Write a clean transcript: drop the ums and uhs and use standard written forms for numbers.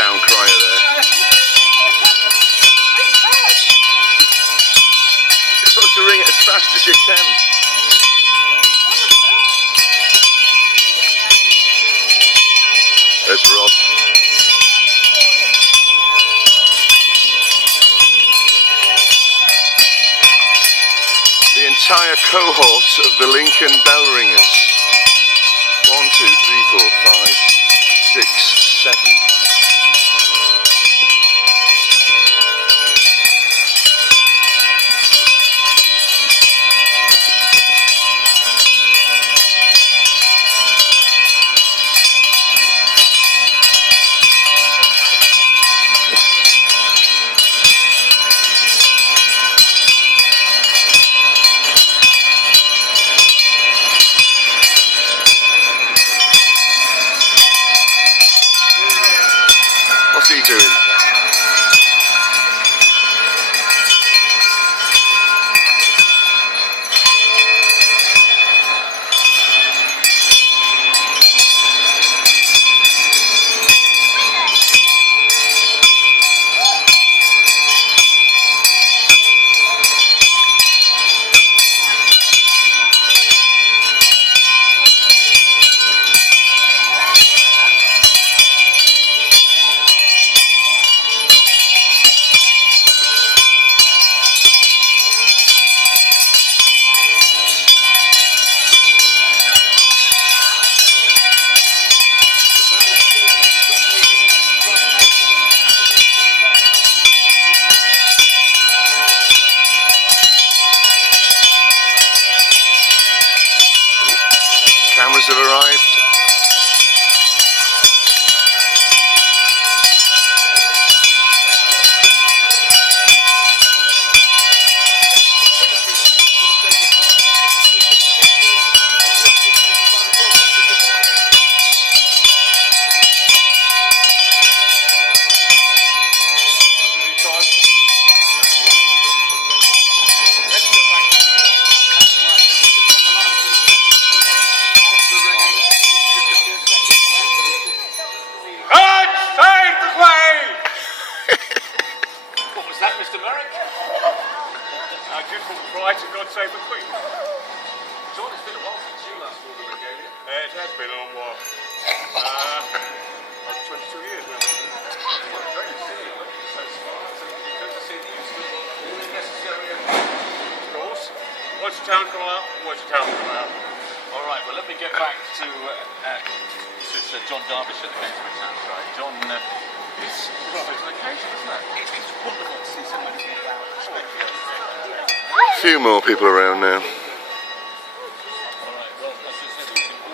sound crier there. You're supposed to ring it as fast as you can. There's Rod. The entire cohort of the Lincoln bell ringers. 1, 2, 3, 4, 5, 6, 7. What's he doing? Cameras have arrived. Mr. Merrick? Our dutiful cry to God save the Queen. John, it's been a while since you last wore the regalia. It has been a long while. Over 22 years now. Well, great to see you. Looking so smart. And good to see that you still got all the necessary Of course. Once the town come out, once the town come out. All right, well, let me get back to Sir John Derbyshire, the Gainsborough Town Crier. John, it's an occasion, isn't it? It's wonderful to see so many people out. A few more people around now.